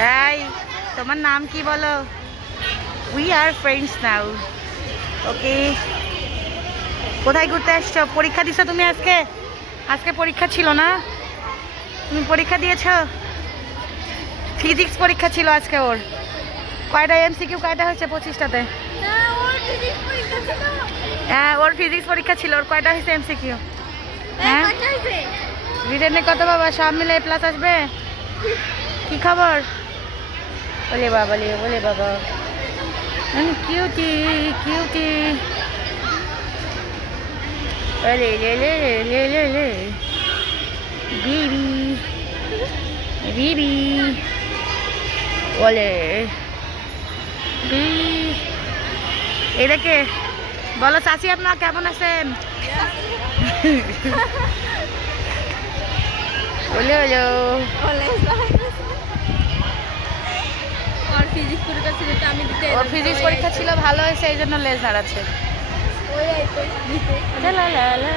এই তোমার নাম কি বলো? উই আর ফ্রেন্ডস নাও। ওকে, কোথায় ঘুরতে আসছো? পরীক্ষা দিছো তুমি আজকে? আজকে পরীক্ষা ছিল না? তুমি পরীক্ষা দিয়েছো? ফিজিক্স পরীক্ষা ছিল আজকে ওর। কয়টা এমসিকিউ কয়টা হয়েছে 25টাতে? হ্যাঁ, ওর ফিজিক্স পরীক্ষা ছিল। ওর কয়টা হয়েছে এমসিকিউ? হ্যাঁ, রিটেনে কত বাবা? সব মিলে প্লাস আসবে? কি খবর? বলে বাবা, বলে বাবা, কিউটি কিউটি। লে লে লে লে লে লে বিবি বিবি বলে এটাকে বলো চাচি আপনারা কেমন আছেন? বলে হলো ওর ফিজিক্স পরীক্ষা ছিল তো আমি দিতে ওর ফিজিক্স পরীক্ষা ছিল, ভালো হয়েছে এই জন্য লেজ দাঁড়াচ্ছে। ওই লা লা লা।